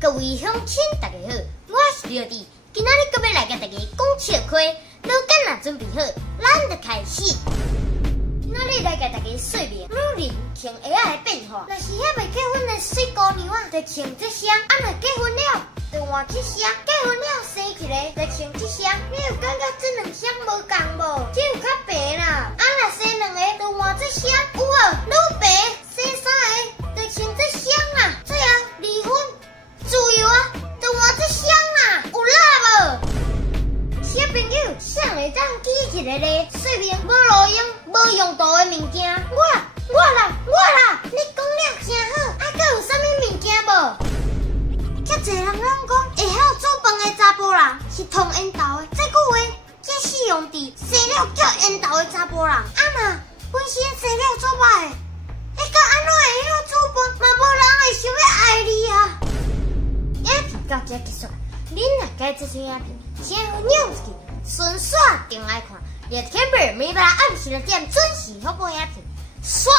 各位乡亲，大家好，我是廖弟，今仔日搁要来甲大家讲笑话。老干若准备好，咱就开始。今仔日来甲大家说明女人穿鞋仔的变化。若是遐未结婚的水姑娘啊，就穿这双；若结婚了，就换这双；结婚了生起来，就穿这双。你有感觉这两双无共无？只有较白啦。若生两个，就换这双。有无？老白生三个，就穿这双啊。最后离婚。自由啊，就换这双啦，有辣无？小朋友，谁会当记起来咧？说明无路用、无用途的物件。我啦，你讲了真好，还阁有啥物物件无？遮侪人拢讲会晓煮饭的查甫人是通缘投的，这句话这适用伫生了叫缘投的查甫人。若本身生了做歹的，会甲安怎会晓煮饭？嘛无人会想要爱你啊！影片到这结束了，恁若介这出影片，请扭一记，顺续定来看，连天边每晚暗时6点准时发布影片，刷。